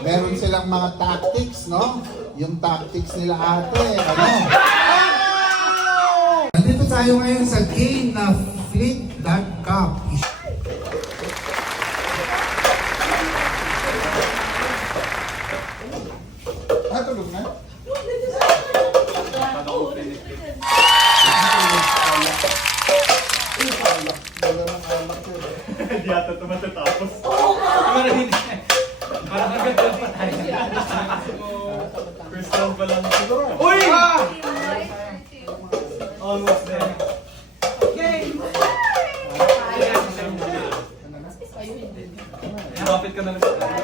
Meron silang mga tactics, no? Yung tactics nila ate, ano? Nandito tayo ngayon sa game na Flip That Cup. Tulog na? Hindi ata ito matatapos. Parang agad doon pa tayo. First round pa lang. Uy! Almost there. Kapit ka na lang sa tayo.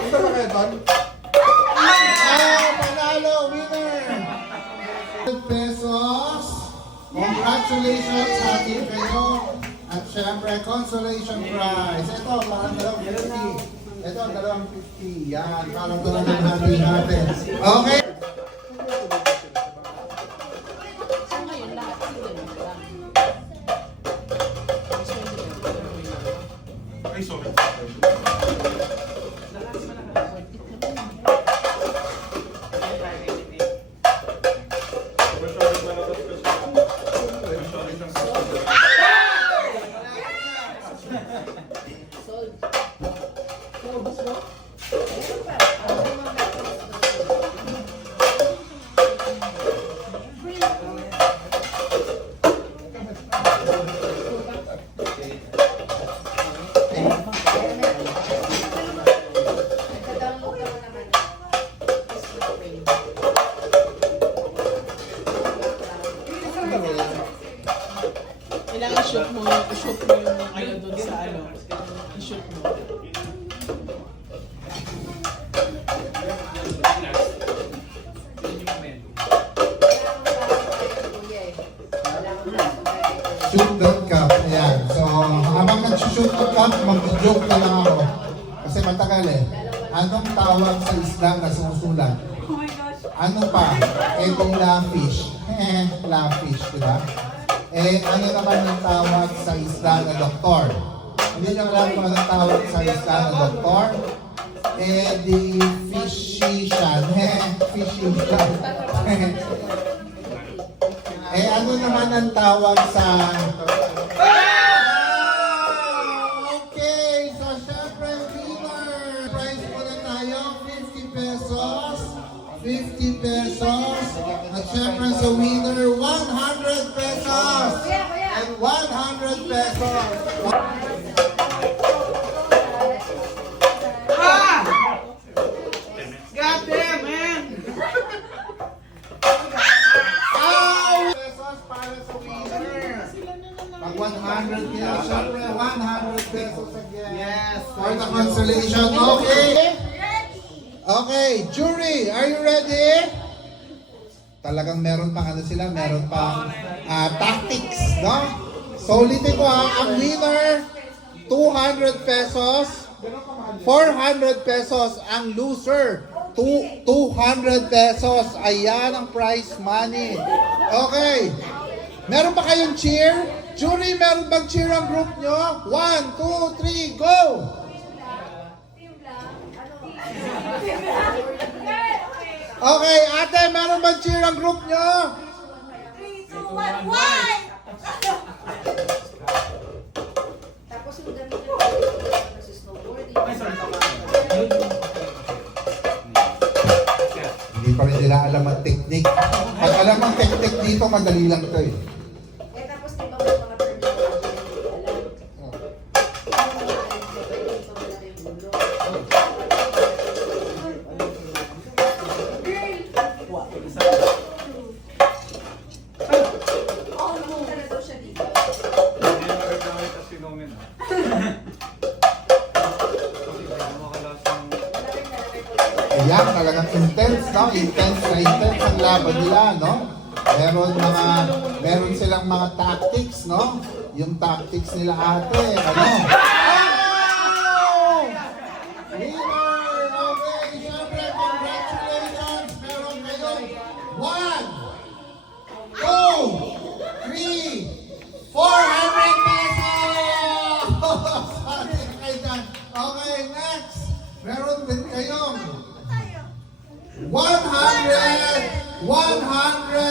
Ito ba kayo, Ton? Panalo! Winner! 100 pesos. Congratulations sa ating kayo. At syempre, consolation prize. Ito, parang 50. Ito, 50. Yan, parang doon ang hati natin. Okay. Ay, sorry. Kailangan i-shoot mo yung ano doon sa ano. I-shoot mo. Shoot that cup. Ayan. So, habang nag-shoot that cup, mag-joke na lang ako. Kasi matagal eh. Anong tawag sa isla na sumusulat? Oh my gosh. Ano pa? Itong lafish. Lafish, di ba? Ano naman yung tawag sa isla na doktor? Hindi nyo alam kung anong tawag sa isla na doktor? Di fishishan. Fishishan. Ano naman ang tawag sa... Okay, so syempre, winner! Prize po na tayo, 50 pesos. 50 pesos. At syempre sa winner, 100 pesos. And 100 pesos. God damn, man! Pesos para sa winner. Pag 100 kaya, syempre 100 pesos again. Yes. For the consolation. Okay. Okay, jury, are you ready? Talagang meron pang ano sila, meron pang tactics, no? So ulitin ko ang winner, 200 pesos, 400 pesos, ang loser, 200 pesos. Ayan ang prize money. Okay. Meron pa kayong cheer? Jury, meron bang cheer ang group nyo? 1, 2, 3, go! Okay, ate, meron bang cheer ang group nyo? 3, 2, 1, why? Tapos yung ganito yung snowboarding. Hindi pa rin nila alam ang technique. Pag alam ang technique dito, madali lang ito eh. Tapos di ba may mga terminology na hindi alam? Yung mga pwede pa wala yung gulo. Punta na daw siya dito. Hindi na magandang kasi nomen. Ayan, talagang intense, no? Intense ang laban nila, no? Meron silang mga tactics, no? Yung tactics nila ate, ano? Winner! Okay, syempre, congratulations! Meron kayong 1, 2, Kayong. Tayo. 100! 100!